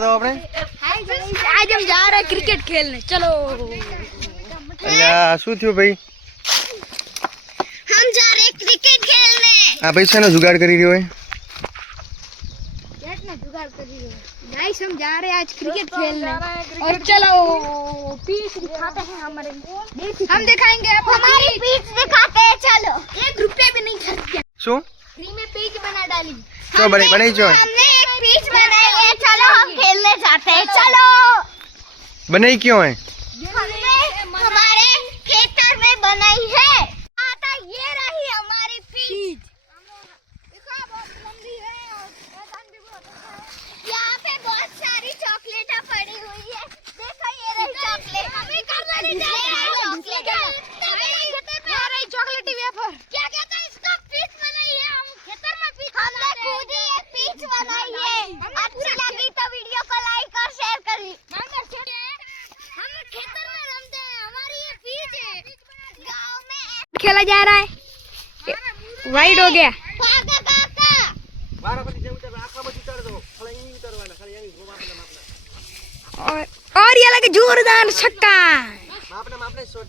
तो आपने आज हम जा रहे हैं क्रिकेट खेलने, चलो। शू थयो भाई? हम जा रहे हैं क्रिकेट खेलने। आ पैसा नो जुगाड़ करी रह्यो है? जुगाड़ करी रह्यो गाइस, हम जा रहे हैं आज क्रिकेट खेलने। और चलो पिच दिखाते हैं हमारे, हम दिखाएंगे आपको हमारी पिच दिखाते हैं। चलो, 1 रुपया भी नहीं खर्च शू फ्री में पिच बना डाली। तो बनी जो हमने एक पिच बनाई है, चलो हम खेलने जाते हैं। चलो, बनाई क्यों है? हमने हमारे खेतर में बनाई है। आता ये रही हमारी पिच। देखो बहुत लंबी है और मैदान भी बहुत अच्छा है। यहाँ पे बहुत सारी चॉकलेटें पड़ी हुई है। देखो ये रही चॉकलेट। हमें करना नहीं चाहिए चॉकलेट। ये रही चॉकलेटी वेफर। क्या कहते हैं इसको? पिच बनाई है हम खेतर में। पिच हमने खुद ही एक पिच बनाई है। अच्छी लगी तो वीडियो को लाइक और शेयर करिए। हम खेतर में रमते हैं, हमारी ये पिच है। गांव में खेला जा रहा है, वाइड हो गया। काका काका बारापति जे उतर आखा मत उतर दो, खाली यही उतरवाना, खाली यही वो मापना और ये लगे जोरदार छक्का। मापना शॉट